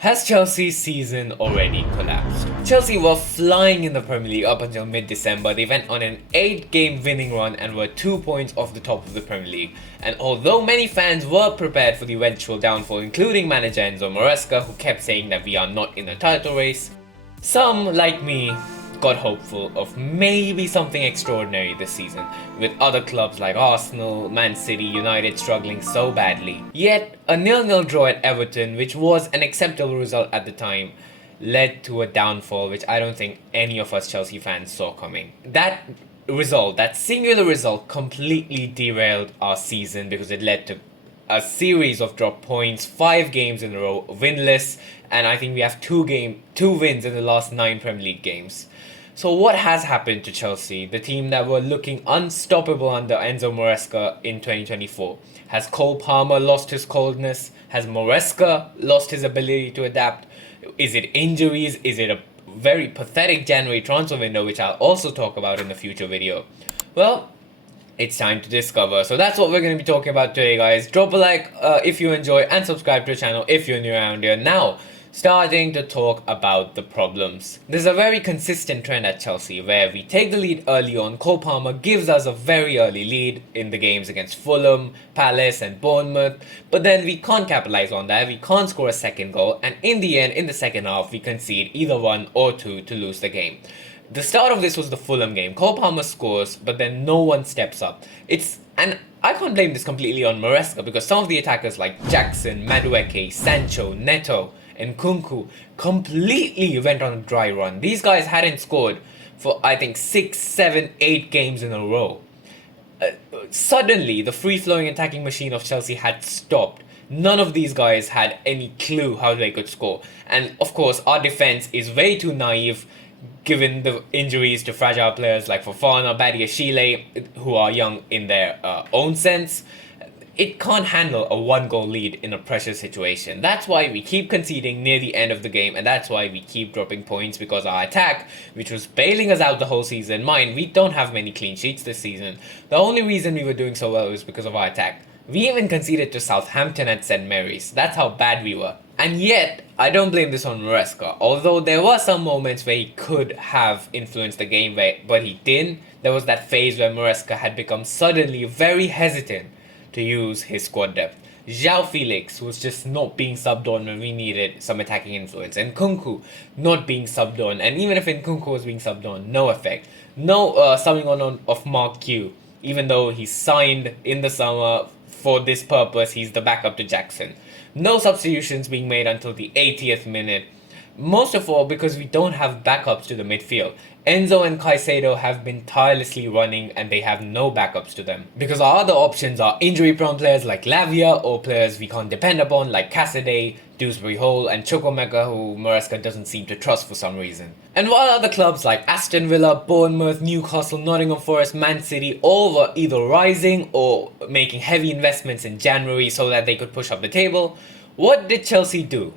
Has Chelsea's season already collapsed? Chelsea were flying in the Premier League up until mid-December. They went on an 8-game winning run and were 2 points off the top of the Premier League. And although many fans were prepared for the eventual downfall, including manager Enzo Maresca, who kept saying that we are not in a title race, some, like me, got hopeful of maybe something extraordinary this season, with other clubs like Arsenal, Man City, United struggling so badly. Yet, a 0-0 draw at Everton, which was an acceptable result at the time, led to a downfall which I don't think any of us Chelsea fans saw coming. That result, that singular result, completely derailed our season because it led to a series of drop points, 5 games in a row winless, and I think we have 2 wins in the last 9 Premier League games. So what has happened to Chelsea, the team that were looking unstoppable under Enzo Maresca in 2024? Has Cole Palmer lost his coldness? Has Maresca lost his ability to adapt? Is it injuries? Is it a very pathetic January transfer window, which I'll also talk about in a future video? Well, it's time to discover. So that's what we're going to be talking about today, guys. Drop a like if you enjoy and subscribe to the channel if you're new around here. Now, starting to talk about the problems. There's a very consistent trend at Chelsea where we take the lead early on. Cole Palmer gives us a very early lead in the games against Fulham, Palace and Bournemouth, but then we can't capitalize on that. We can't score a second goal, and in the end, in the second half, we concede either 1 or 2 to lose the game. The start of this was the Fulham game. Cole Palmer scores, but then no one steps up. And I can't blame this completely on Maresca, because some of the attackers like Jackson, Madueke, Sancho, Neto and Kunku completely went on a dry run. These guys hadn't scored for I think 6, 7, 8 games in a row. Suddenly, the free-flowing attacking machine of Chelsea had stopped. None of these guys had any clue how they could score. And of course, our defense is way too naive, given the injuries to fragile players like Fofana, Badiashile, who are young in their own sense. It can't handle a 1-goal lead in a pressure situation. That's why we keep conceding near the end of the game, and that's why we keep dropping points, because our attack, which was bailing us out the whole season, mind, we don't have many clean sheets this season. The only reason we were doing so well was because of our attack. We even conceded to Southampton at St. Mary's. That's how bad we were. And yet, I don't blame this on Maresca. Although there were some moments where he could have influenced the game, but he didn't. There was that phase where Maresca had become suddenly very hesitant to use his squad depth. João Felix was just not being subbed on when we needed some attacking influence, and Kunku not being subbed on, and even if Kunku was being subbed on, no effect. No subbing on of Mark Q, even though he signed in the summer for this purpose. He's the backup to Jackson. No substitutions being made until the 80th minute. Most of all because we don't have backups to the midfield. Enzo and Caicedo have been tirelessly running and they have no backups to them. Because our other options are injury-prone players like Lavia, or players we can't depend upon like Cassidy, Dewsbury Hall and Chukwuemeka, who Maresca doesn't seem to trust for some reason. And while other clubs like Aston Villa, Bournemouth, Newcastle, Nottingham Forest, Man City all were either rising or making heavy investments in January so that they could push up the table, what did Chelsea do?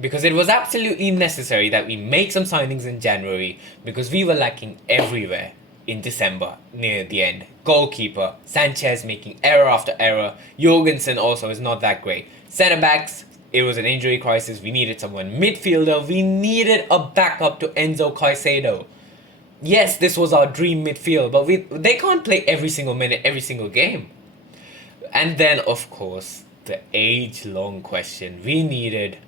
Because it was absolutely necessary that we make some signings in January, because we were lacking everywhere in December near the end. Goalkeeper, Sanchez making error after error. Jorgensen also is not that great. Centre backs, it was an injury crisis. We needed someone. Midfielder, we needed a backup to Enzo Caicedo. Yes, this was our dream midfield, but they can't play every single minute, every single game. And then, of course, the age-long question. We needed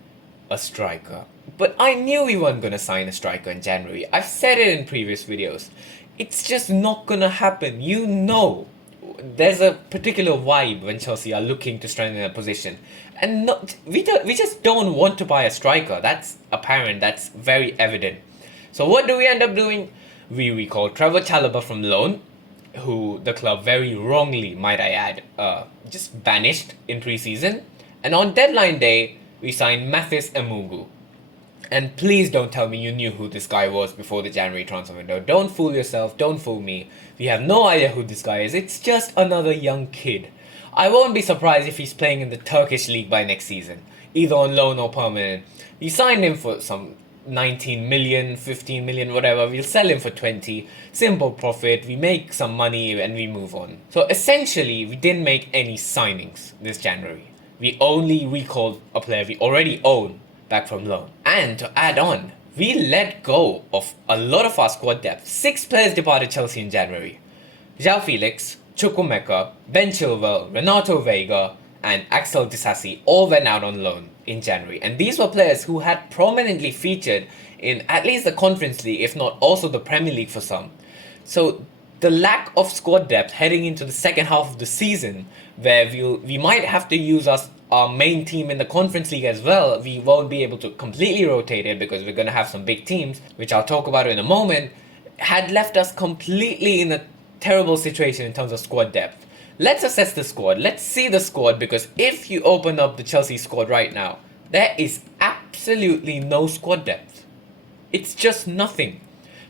a striker. But I knew we weren't gonna sign a striker in January. I've said it in previous videos. It's just not gonna happen. You know, there's a particular vibe when Chelsea are looking to strengthen their position, and we just don't want to buy a striker. That's apparent. That's very evident. So what do we end up doing? We recall Trevor Chalobah from loan, who the club very wrongly, might I add, just banished in pre-season, and on deadline day we signed Mathis Emungu. And please don't tell me you knew who this guy was before the January transfer window. Don't fool yourself, don't fool me. We have no idea who this guy is. It's just another young kid. I won't be surprised if he's playing in the Turkish league by next season, either on loan or permanent. We signed him for some 19 million, 15 million, whatever. We'll sell him for 20. Simple profit. We make some money and we move on. So essentially, we didn't make any signings this January. We only recalled a player we already own, back from loan. And to add on, we let go of a lot of our squad depth. 6 players departed Chelsea in January. João Felix, Chukwuemeka, Ben Chilwell, Renato Veiga, and Axel Disasi all went out on loan in January. And these were players who had prominently featured in at least the Conference League, if not also the Premier League for some. So the lack of squad depth heading into the second half of the season, where we might have to use our main team in the Conference League as well, we won't be able to completely rotate it because we're going to have some big teams, which I'll talk about in a moment, had left us completely in a terrible situation in terms of squad depth. Let's assess the squad. Let's see the squad, because if you open up the Chelsea squad right now, there is absolutely no squad depth. It's just nothing.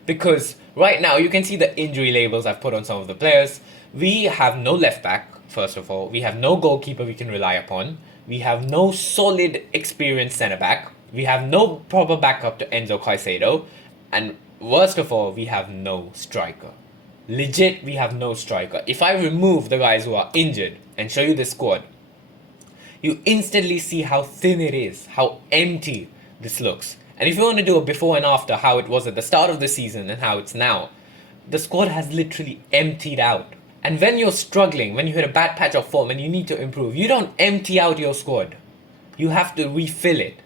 Because right now you can see the injury labels I've put on some of the players. We have no left back, first of all. We have no goalkeeper we can rely upon. We have no solid, experienced centre back. We have no proper backup to Enzo Caicedo. And worst of all, we have no striker. Legit, we have no striker. If I remove the guys who are injured and show you the squad, you instantly see how thin it is, how empty this looks. And if you want to do a before and after, how it was at the start of the season and how it's now, the squad has literally emptied out. And when you're struggling, when you hit a bad patch of form and you need to improve, you don't empty out your squad. You have to refill it.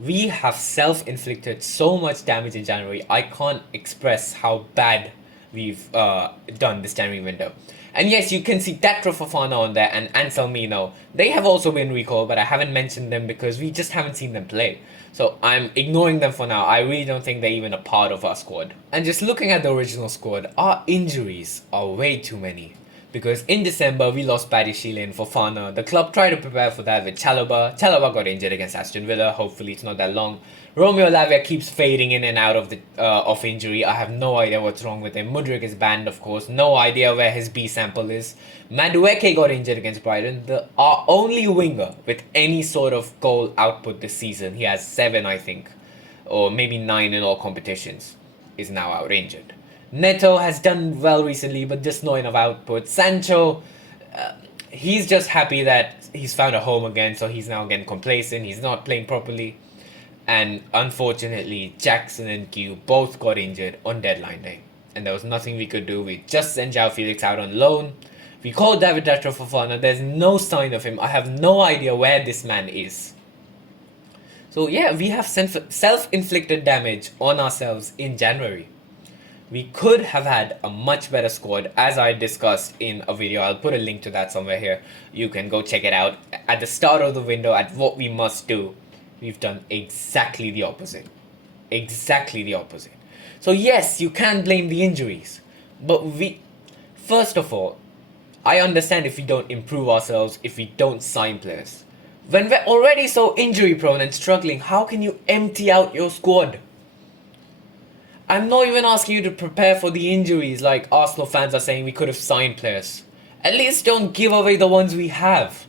We have self-inflicted so much damage in January. I can't express how bad we've done this January window. And yes, you can see Datro Fofana on there and Anselmino. They have also been recalled, but I haven't mentioned them because we just haven't seen them play. So I'm ignoring them for now. I really don't think they're even a part of our squad. And just looking at the original squad, our injuries are way too many. Because in December, we lost Badiashile and Fofana. The club tried to prepare for that with Chalobah. Chalobah got injured against Aston Villa. Hopefully it's not that long. Romeo Lavia keeps fading in and out of injury. I have no idea what's wrong with him. Mudryk is banned, of course. No idea where his B sample is. Madueke got injured against Brighton. Our only winger with any sort of goal output this season, he has 7, I think, or maybe 9 in all competitions, is now out injured. Neto has done well recently, but just not enough output. Sancho, he's just happy that he's found a home again, so he's now getting complacent. He's not playing properly. And unfortunately, Jackson and Q both got injured on deadline day. And there was nothing we could do. We just sent João Felix out on loan. We called David Datro Fofana. There's no sign of him. I have no idea where this man is. So yeah, we have self-inflicted damage on ourselves in January. We could have had a much better squad, as I discussed in a video. I'll put a link to that somewhere here. You can go check it out. At the start of the window, at what we must do, we've done exactly the opposite. Exactly the opposite. So yes, you can blame the injuries. But first of all, I understand if we don't improve ourselves, if we don't sign players. When we're already so injury prone and struggling, how can you empty out your squad? I'm not even asking you to prepare for the injuries like Arsenal fans are saying we could have signed players. At least don't give away the ones we have.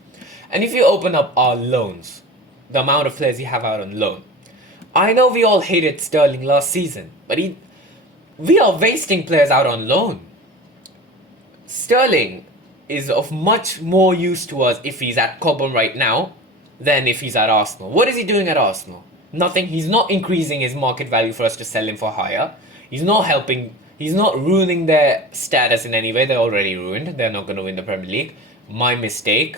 And if you open up our loans, the amount of players you have out on loan, I know we all hated Sterling last season, but we are wasting players out on loan. Sterling is of much more use to us if he's at Cobham right now than if he's at Arsenal. What is he doing at Arsenal? Nothing. He's not increasing his market value for us to sell him for higher. He's not helping. He's not ruining their status in any way. They're already ruined. They're not going to win the Premier League. My mistake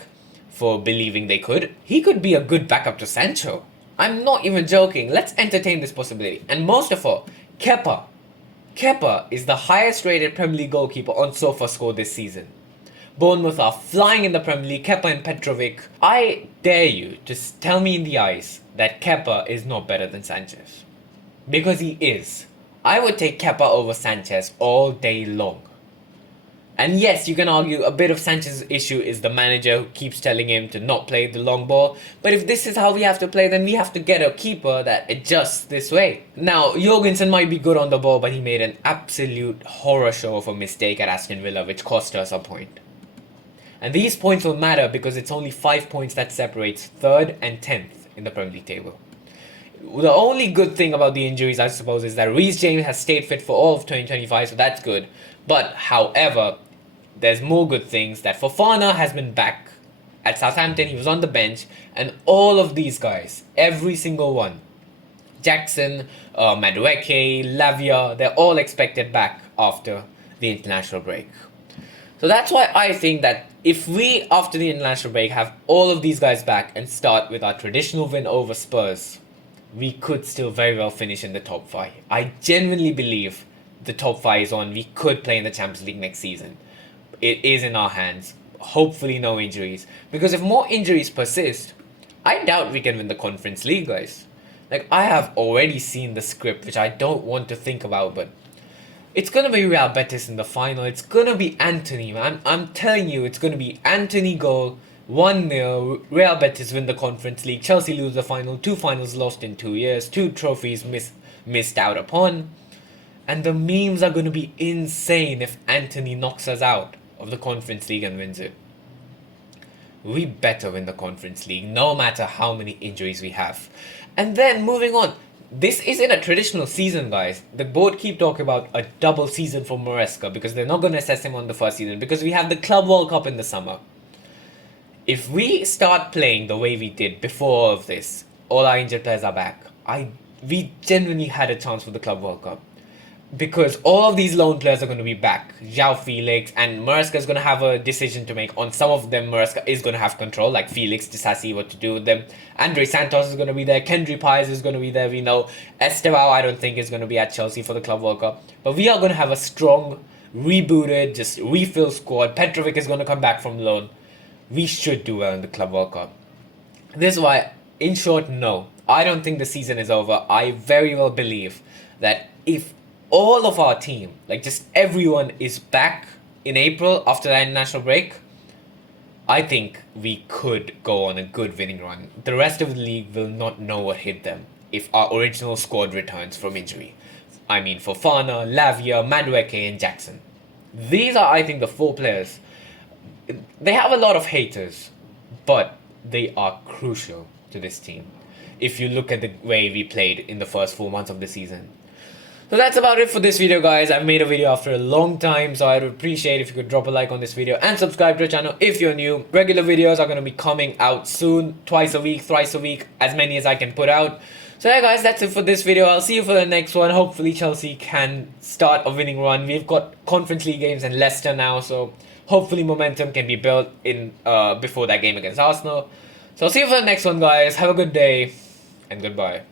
for believing they could. He could be a good backup to Sancho. I'm not even joking. Let's entertain this possibility. And most of all, Kepa. Kepa is the highest rated Premier League goalkeeper on SofaScore this season. Bournemouth are flying in the Premier League. Kepa and Petrovic. I dare you to tell me in the eyes that Kepa is not better than Sanchez. Because he is. I would take Kepa over Sanchez all day long. And yes, you can argue a bit of Sanchez's issue is the manager who keeps telling him to not play the long ball. But if this is how we have to play, then we have to get a keeper that adjusts this way. Now, Jorgensen might be good on the ball, but he made an absolute horror show of a mistake at Aston Villa, which cost us a point. And these points will matter because it's only 5 points that separates 3rd and 10th in the Premier League table. The only good thing about the injuries, I suppose, is that Reece James has stayed fit for all of 2025, so that's good. But, however, there's more good things that Fofana has been back At Southampton, he was on the bench, and all of these guys, every single one, Jackson, Madueke, Lavia, they're all expected back after the international break. So that's why I think that if we, after the international break, have all of these guys back and start with our traditional win over Spurs, we could still very well finish in the top 5. I genuinely believe the top 5 is on. We could play in the Champions League next season. It is in our hands. Hopefully no injuries. Because if more injuries persist, I doubt we can win the Conference League, guys. Like, I have already seen the script, which I don't want to think about, but it's gonna be Real Betis in the final. It's gonna be Anthony, man. I'm telling you, it's gonna be Anthony goal, 1-0, Real Betis win the Conference League, Chelsea lose the final, 2 finals lost in 2 years, 2 trophies missed out upon. And the memes are gonna be insane if Anthony knocks us out of the Conference League and wins it. We better win the Conference League, no matter how many injuries we have. And then, moving on, this isn't a traditional season, guys. The board keep talking about a double season for Maresca because they're not going to assess him on the first season because we have the Club World Cup in the summer. If we start playing the way we did before all of this, all our injured players are back, we genuinely had a chance for the Club World Cup. Because all of these loan players are going to be back. João Felix and Maresca is going to have a decision to make. On some of them, Maresca is going to have control. Like Felix just has to see what to do with them. Andre Santos is going to be there. Kendry Pires is going to be there. We know Estevao, I don't think, is going to be at Chelsea for the Club World Cup. But we are going to have a strong, rebooted, just refill squad. Petrovic is going to come back from loan. We should do well in the Club World Cup. This is why, in short, no. I don't think the season is over. I very well believe that if all of our team, like just everyone, is back in April after the international break, I think we could go on a good winning run. The rest of the league will not know what hit them if our original squad returns from injury. I mean, Fofana, Lavia, Madueke, and Jackson. These are, I think, the 4 players. They have a lot of haters, but they are crucial to this team. If you look at the way we played in the first 4 months of the season. So that's about it for this video, guys. I've made a video after a long time, so I'd appreciate if you could drop a like on this video and subscribe to the channel if you're new. Regular videos are going to be coming out soon, twice a week, thrice a week, as many as I can put out. So yeah, guys, that's it for this video. I'll see you for the next one. Hopefully Chelsea can start a winning run. We've got Conference League games and Leicester now, so hopefully momentum can be built in before that game against Arsenal. So I'll see you for the next one, guys. Have a good day and goodbye.